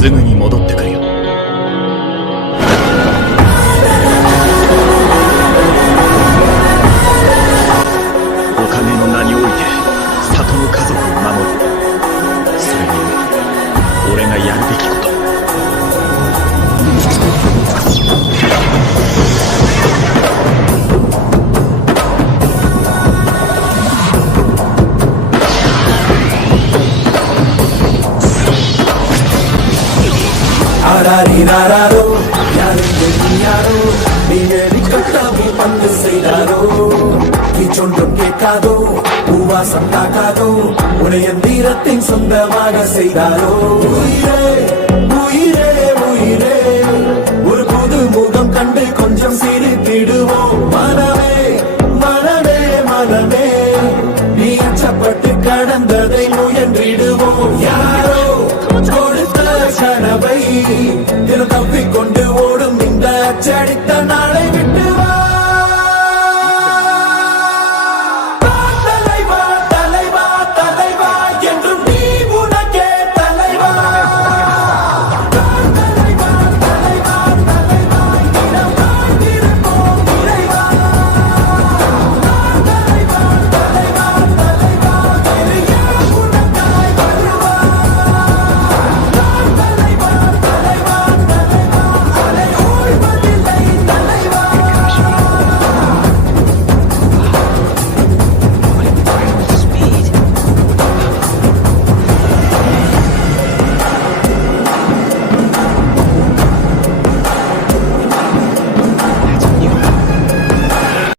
すぐに戻ってくるよ。お金の名において里の家族を守る、それが今俺がやるべきこと。ஆராரினாரோ யாரும் யாரோ நீ கட்டாமி பங்கு செய்தாரோ நீ சொன்றும் கேட்காதோ உவாசம் தாக்காதோ உடைய தீரத்தின் சொந்தமாக செய்தாரோ. உயிரே உயிரே உயிரே ஒரு புது முகம் கண்டு கொஞ்சம் சிரித்திடுவோம். மனமே மனமே மனமே நீ அச்சப்பட்டு கடந்ததை முயன்றிடுவோம். யாரோ கொடுத்த கனவை தினம் தப்பிக்கொண்டு ஓடும் இந்த அச்சடி